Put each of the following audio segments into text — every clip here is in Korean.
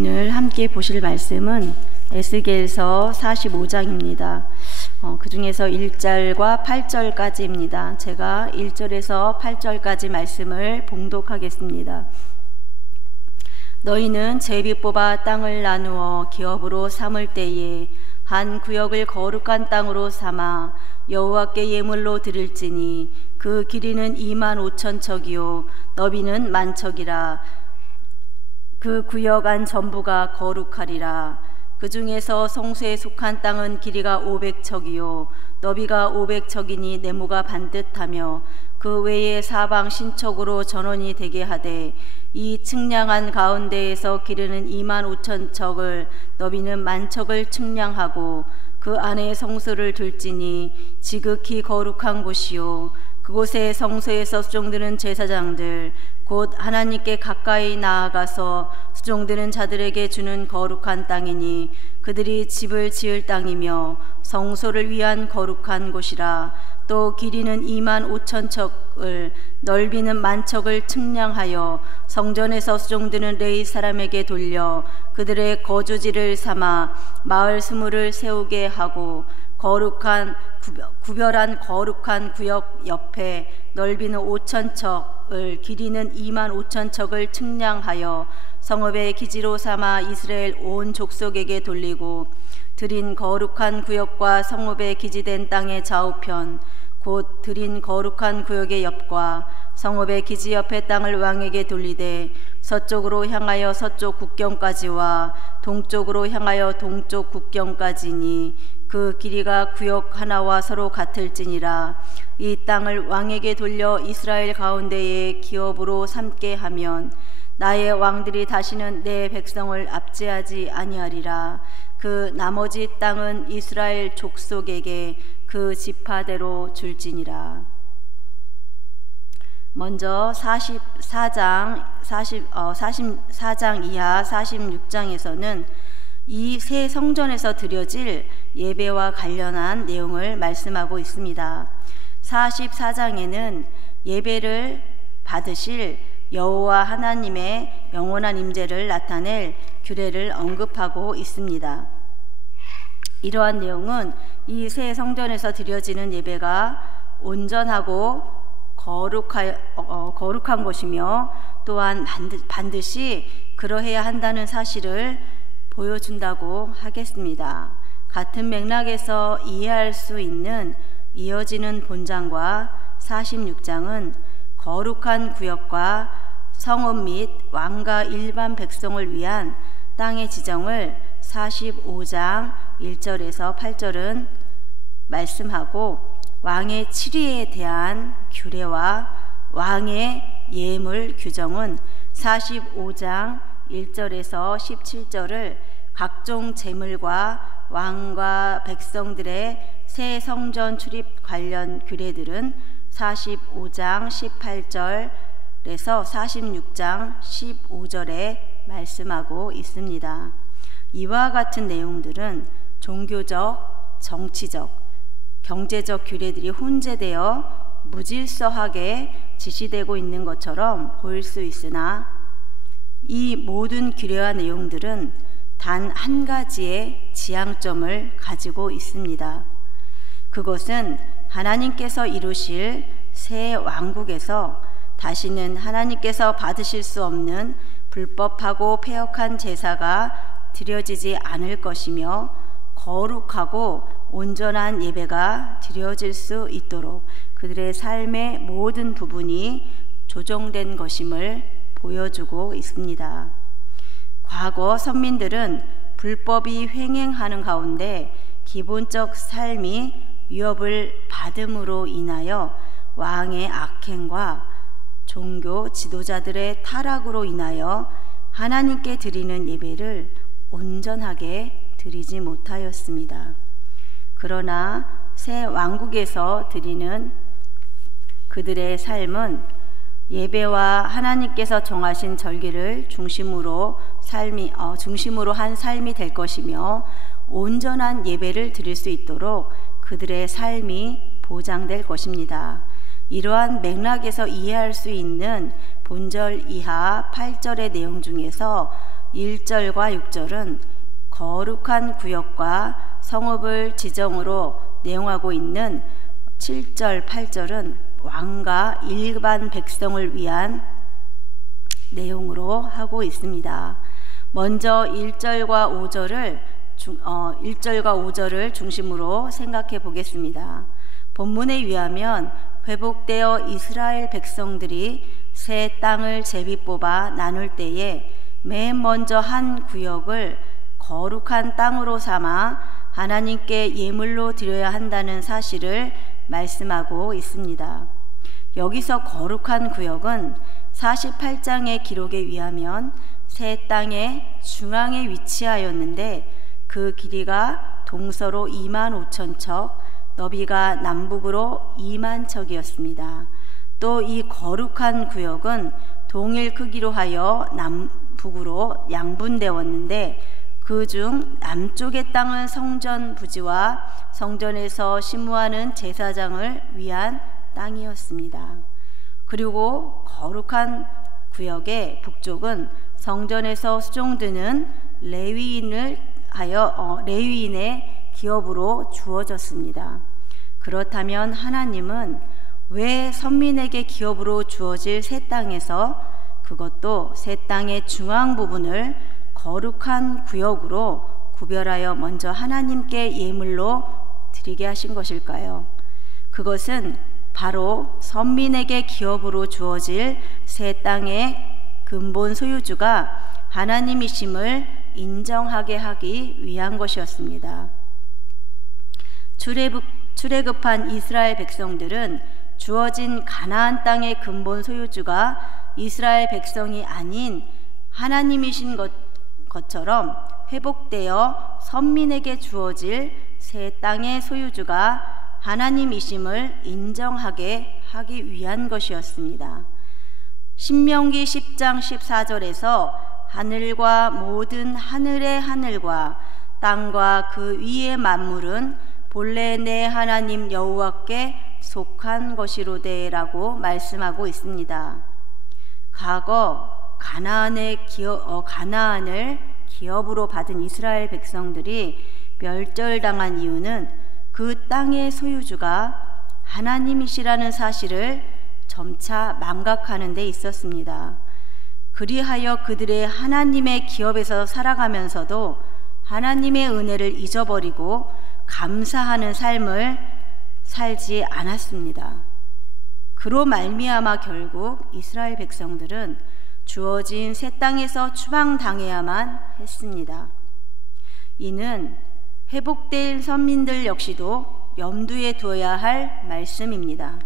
오늘 함께 보실 말씀은 에스겔서 45장입니다. 그 중에서 1절과 8절까지입니다. 제가 1절에서 8절까지 말씀을 봉독하겠습니다. 너희는 제비 뽑아 땅을 나누어 기업으로 삼을 때에 한 구역을 거룩한 땅으로 삼아 여호와께 예물로 드릴지니 그 길이는 25,000척이요 너비는 10,000척이라. 그 구역 안 전부가 거룩하리라. 그 중에서 성소에 속한 땅은 길이가 500척이요 너비가 500척이니 네모가 반듯하며 그 외에 사방 신척으로 전원이 되게 하되 이 측량한 가운데에서 길이는 25,000척을 너비는 10,000척을 측량하고 그 안에 성소를 둘지니 지극히 거룩한 곳이요 그곳에 성소에서 수종드는 제사장들 곧 하나님께 가까이 나아가서 수종드는 자들에게 주는 거룩한 땅이니 그들이 집을 지을 땅이며 성소를 위한 거룩한 곳이라. 또 길이는 25,000척을 넓이는 10,000척을 측량하여 성전에서 수종드는 레위 사람에게 돌려 그들의 거주지를 삼아 마을 20을 세우게 하고 구별한 거룩한 구역 옆에 넓이는 5,000척을 길이는 25,000척을 측량하여 성읍의 기지로 삼아 이스라엘 온 족속에게 돌리고 드린 거룩한 구역과 성읍의 기지된 땅의 좌우편 곧 드린 거룩한 구역의 옆과 성읍의 기지 옆의 땅을 왕에게 돌리되 서쪽으로 향하여 서쪽 국경까지와 동쪽으로 향하여 동쪽 국경까지니 그 길이가 구역 하나와 서로 같을지니라. 이 땅을 왕에게 돌려 이스라엘 가운데에 기업으로 삼게 하면 나의 왕들이 다시는 내 백성을 압제하지 아니하리라. 그 나머지 땅은 이스라엘 족속에게 그 지파대로 줄지니라. 먼저 44장 이하 46장에서는 이 새 성전에서 드려질 예배와 관련한 내용을 말씀하고 있습니다. 44장에는 예배를 받으실 여호와 하나님의 영원한 임재를 나타낼 규례를 언급하고 있습니다. 이러한 내용은 이 새 성전에서 드려지는 예배가 온전하고 거룩한 것이며 또한 반드시 그러해야 한다는 사실을 보여준다고 하겠습니다. 같은 맥락에서 이해할 수 있는 이어지는 본장과 46장은 거룩한 구역과 성읍 및 왕과 일반 백성을 위한 땅의 지정을 45장 1절에서 8절은 말씀하고 왕의 치리에 대한 규례와 왕의 예물 규정은 45장 1절에서 17절을 각종 제물과 왕과 백성들의 새 성전 출입 관련 규례들은 45장 18절에서 46장 15절에 말씀하고 있습니다. 이와 같은 내용들은 종교적, 정치적, 경제적 규례들이 혼재되어 무질서하게 지시되고 있는 것처럼 보일 수 있으나 이 모든 규례와 내용들은 단 한 가지의 지향점을 가지고 있습니다. 그것은 하나님께서 이루실 새 왕국에서 다시는 하나님께서 받으실 수 없는 불법하고 패역한 제사가 드려지지 않을 것이며 거룩하고 온전한 예배가 드려질 수 있도록 그들의 삶의 모든 부분이 조정된 것임을 보여주고 있습니다. 과거 선민들은 불법이 횡행하는 가운데 기본적 삶이 위협을 받음으로 인하여 왕의 악행과 종교 지도자들의 타락으로 인하여 하나님께 드리는 예배를 온전하게 드리지 못하였습니다. 그러나 새 왕국에서 드리는 그들의 삶은 예배와 하나님께서 정하신 절기를 중심으로 한 삶이 될 것이며 온전한 예배를 드릴 수 있도록 그들의 삶이 보장될 것입니다. 이러한 맥락에서 이해할 수 있는 본절 이하 8절의 내용 중에서 1절과 6절은 거룩한 구역과 성읍을 지정으로 내용하고 있는 7절, 8절은 왕과 일반 백성을 위한 내용으로 하고 있습니다. 먼저 1절과 5절을 중심으로 생각해 보겠습니다. 본문에 의하면 회복되어 이스라엘 백성들이 새 땅을 제비 뽑아 나눌 때에 맨 먼저 한 구역을 거룩한 땅으로 삼아 하나님께 예물로 드려야 한다는 사실을 말씀하고 있습니다. 여기서 거룩한 구역은 48장의 기록에 의하면 새 땅의 중앙에 위치하였는데 그 길이가 동서로 25,000척, 너비가 남북으로 20,000척이었습니다. 또 이 거룩한 구역은 동일 크기로 하여 남북으로 양분되었는데 그중 남쪽의 땅은 성전 부지와 성전에서 심무하는 제사장을 위한 땅이었습니다. 그리고 거룩한 구역의 북쪽은 성전에서 수종드는 레위인의 기업으로 주어졌습니다. 그렇다면 하나님은 왜 선민에게 기업으로 주어질 새 땅에서 그것도 새 땅의 중앙 부분을 거룩한 구역으로 구별하여 먼저 하나님께 예물로 드리게 하신 것일까요? 그것은 바로 선민에게 기업으로 주어질 새 땅의 근본 소유주가 하나님이심을 인정하게 하기 위한 것이었습니다. 출애굽한 이스라엘 백성들은 주어진 가나안 땅의 근본 소유주가 이스라엘 백성이 아닌 하나님이신 것처럼 회복되어 선민에게 주어질 새 땅의 소유주가 하나님이심을 인정하게 하기 위한 것이었습니다. 신명기 10장 14절에서 하늘과 모든 하늘의 하늘과 땅과 그 위의 만물은 본래 내 하나님 여호와께 속한 것이로되라고 말씀하고 있습니다. 과거 가나안을 기업으로 받은 이스라엘 백성들이 멸절당한 이유는 그 땅의 소유주가 하나님이시라는 사실을 점차 망각하는 데 있었습니다. 그리하여 그들의 하나님의 기업에서 살아가면서도 하나님의 은혜를 잊어버리고 감사하는 삶을 살지 않았습니다. 그로 말미암아 결국 이스라엘 백성들은 주어진 새 땅에서 추방당해야만 했습니다. 이는 회복된 선민들 역시도 염두에 두어야 할 말씀입니다.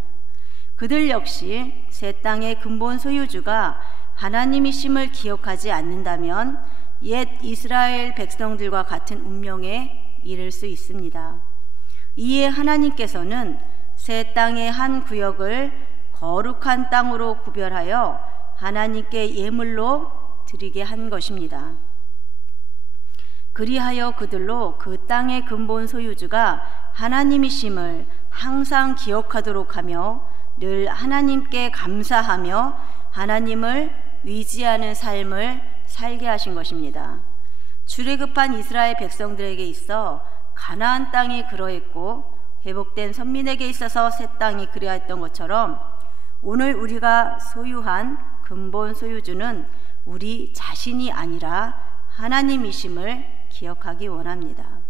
그들 역시 새 땅의 근본 소유주가 하나님이심을 기억하지 않는다면 옛 이스라엘 백성들과 같은 운명에 이를 수 있습니다. 이에 하나님께서는 새 땅의 한 구역을 거룩한 땅으로 구별하여 하나님께 예물로 드리게 한 것입니다. 그리하여 그들로 그 땅의 근본 소유주가 하나님이심을 항상 기억하도록 하며 늘 하나님께 감사하며 하나님을 의지하는 삶을 살게 하신 것입니다. 출애굽한 이스라엘 백성들에게 있어 가나안 땅이 그러했고 회복된 선민에게 있어서 새 땅이 그리하였던 것처럼 오늘 우리가 소유한 근본 소유주는 우리 자신이 아니라 하나님이심을 기억하기 원합니다.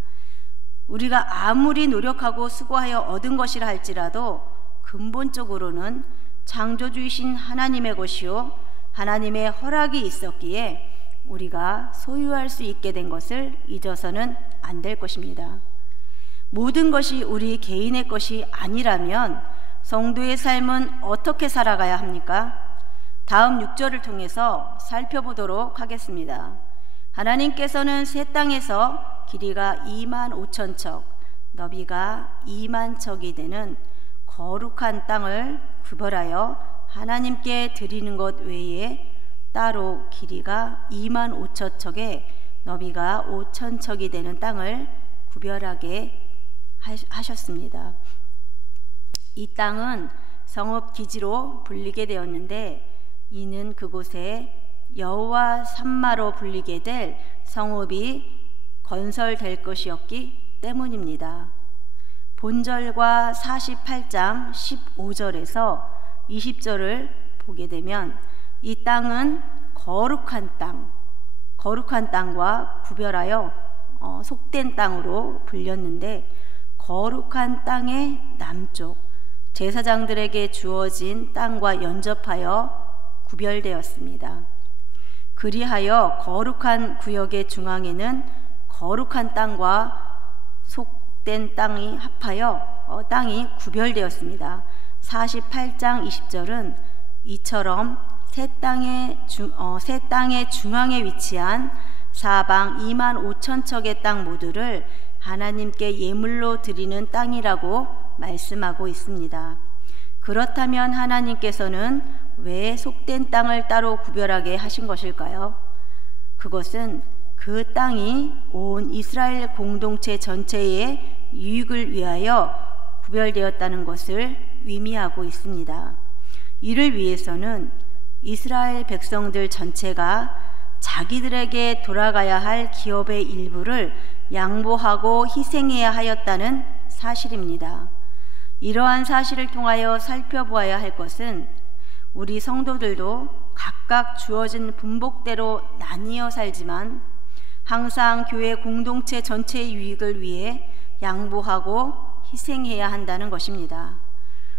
우리가 아무리 노력하고 수고하여 얻은 것이라 할지라도 근본적으로는 창조주이신 하나님의 것이요 하나님의 허락이 있었기에 우리가 소유할 수 있게 된 것을 잊어서는 안 될 것입니다. 모든 것이 우리 개인의 것이 아니라면 성도의 삶은 어떻게 살아가야 합니까? 다음 6절을 통해서 살펴보도록 하겠습니다. 하나님께서는 새 땅에서 길이가 25,000척, 너비가 20,000척이 되는 거룩한 땅을 구별하여 하나님께 드리는 것 외에 따로 길이가 25,000척에 너비가 5,000척이 되는 땅을 구별하게 하셨습니다. 이 땅은 성읍 기지로 불리게 되었는데 이는 그곳에 여호와 삼마로 불리게 될 성읍이 건설될 것이었기 때문입니다. 본절과 48장 15절에서 20절을 보게 되면 이 땅은 거룩한 땅과 구별하여 속된 땅으로 불렸는데, 거룩한 땅의 남쪽 제사장들에게 주어진 땅과 연접하여 구별되었습니다. 그리하여 거룩한 구역의 중앙에는 거룩한 땅과 속된 땅이 합하여 땅이 구별되었습니다. 48장 20절은 이처럼 새 땅의 중앙에 위치한 사방 25,000척의 땅 모두를 하나님께 예물로 드리는 땅이라고 말씀하고 있습니다. 그렇다면 하나님께서는 왜 속된 땅을 따로 구별하게 하신 것일까요? 그것은 그 땅이 온 이스라엘 공동체 전체의 유익을 위하여 구별되었다는 것을 의미하고 있습니다. 이를 위해서는 이스라엘 백성들 전체가 자기들에게 돌아가야 할 기업의 일부를 양보하고 희생해야 하였다는 사실입니다. 이러한 사실을 통하여 살펴보아야 할 것은 우리 성도들도 각각 주어진 분복대로 나뉘어 살지만 항상 교회 공동체 전체의 유익을 위해 양보하고 희생해야 한다는 것입니다.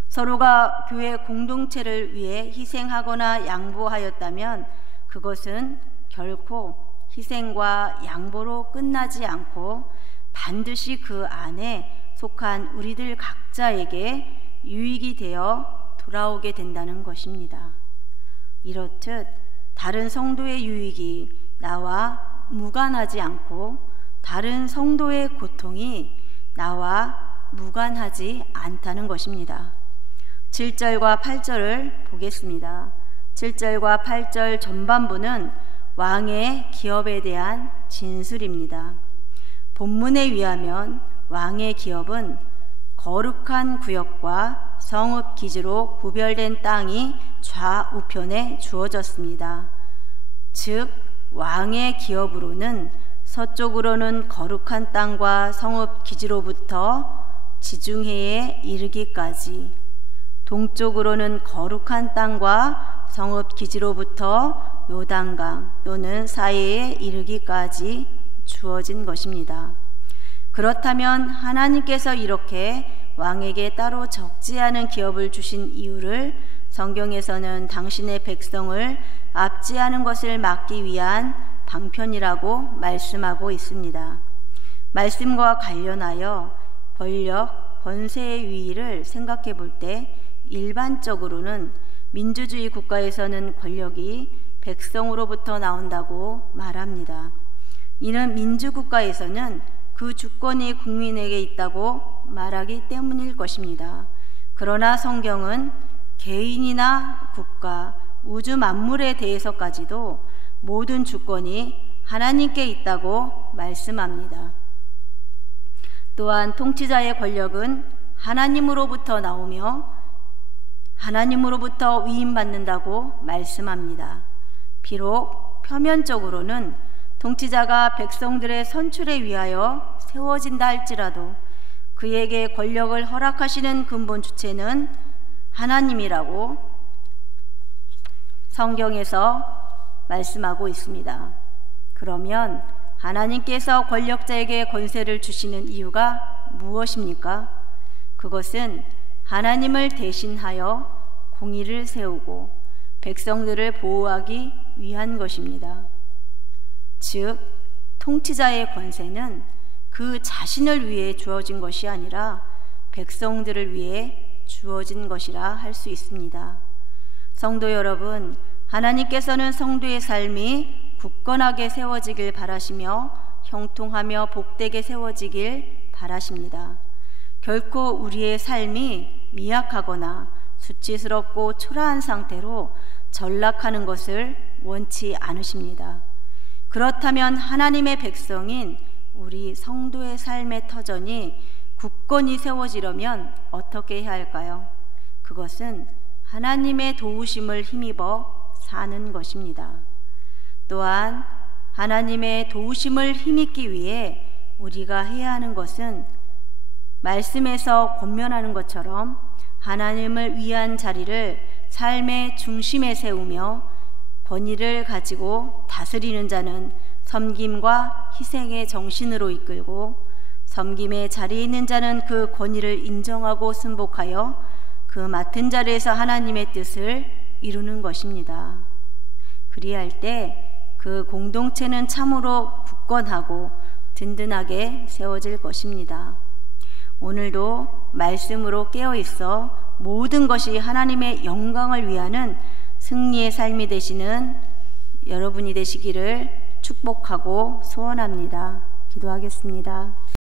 서로가 교회 공동체를 위해 희생하거나 양보하였다면 그것은 결코 희생과 양보로 끝나지 않고 반드시 그 안에 속한 우리들 각자에게 유익이 되어 돌아오게 된다는 것입니다. 이렇듯 다른 성도의 유익이 나와 무관하지 않고 다른 성도의 고통이 나와 무관하지 않다는 것입니다. 7절과 8절을 보겠습니다. 7절과 8절 전반부는 왕의 기업에 대한 진술입니다. 본문에 의하면 왕의 기업은 거룩한 구역과 성읍 기지로 구별된 땅이 좌우편에 주어졌습니다. 즉 왕의 기업으로는 서쪽으로는 거룩한 땅과 성읍 기지로부터 지중해에 이르기까지, 동쪽으로는 거룩한 땅과 성읍 기지로부터 요단강 또는 사해에 이르기까지 주어진 것입니다. 그렇다면 하나님께서 이렇게 왕에게 따로 적지 않은 기업을 주신 이유를 성경에서는 당신의 백성을 압제하는 것을 막기 위한 방편이라고 말씀하고 있습니다. 말씀과 관련하여 권력, 권세의 위의를 생각해 볼 때 일반적으로는 민주주의 국가에서는 권력이 백성으로부터 나온다고 말합니다. 이는 민주국가에서는 그 주권이 국민에게 있다고 말하기 때문일 것입니다. 그러나 성경은 개인이나 국가, 우주 만물에 대해서까지도 모든 주권이 하나님께 있다고 말씀합니다. 또한 통치자의 권력은 하나님으로부터 나오며 하나님으로부터 위임받는다고 말씀합니다. 비록 표면적으로는 통치자가 백성들의 선출에 위하여 세워진다 할지라도 그에게 권력을 허락하시는 근본 주체는 하나님이라고 성경에서 말씀하고 있습니다. 그러면 하나님께서 권력자에게 권세를 주시는 이유가 무엇입니까? 그것은 하나님을 대신하여 공의를 세우고 백성들을 보호하기 위한 것입니다. 즉, 통치자의 권세는 그 자신을 위해 주어진 것이 아니라 백성들을 위해 주어진 것이라 할 수 있습니다. 성도 여러분, 하나님께서는 성도의 삶이 굳건하게 세워지길 바라시며 형통하며 복되게 세워지길 바라십니다. 결코 우리의 삶이 미약하거나 수치스럽고 초라한 상태로 전락하는 것을 원치 않으십니다. 그렇다면 하나님의 백성인 우리 성도의 삶의 터전이 굳건히 세워지려면 어떻게 해야 할까요? 그것은 하나님의 도우심을 힘입어 사는 것입니다. 또한 하나님의 도우심을 힘입기 위해 우리가 해야 하는 것은 말씀에서 권면하는 것처럼 하나님을 위한 자리를 삶의 중심에 세우며 권위를 가지고 다스리는 자는 섬김과 희생의 정신으로 이끌고, 섬김의 자리에 있는 자는 그 권위를 인정하고 순복하여 그 맡은 자리에서 하나님의 뜻을 이루는 것입니다. 그리할 때 그 공동체는 참으로 굳건하고 든든하게 세워질 것입니다. 오늘도 말씀으로 깨어 있어 모든 것이 하나님의 영광을 위하는 승리의 삶이 되시는 여러분이 되시기를 축복하고 소원합니다. 기도하겠습니다.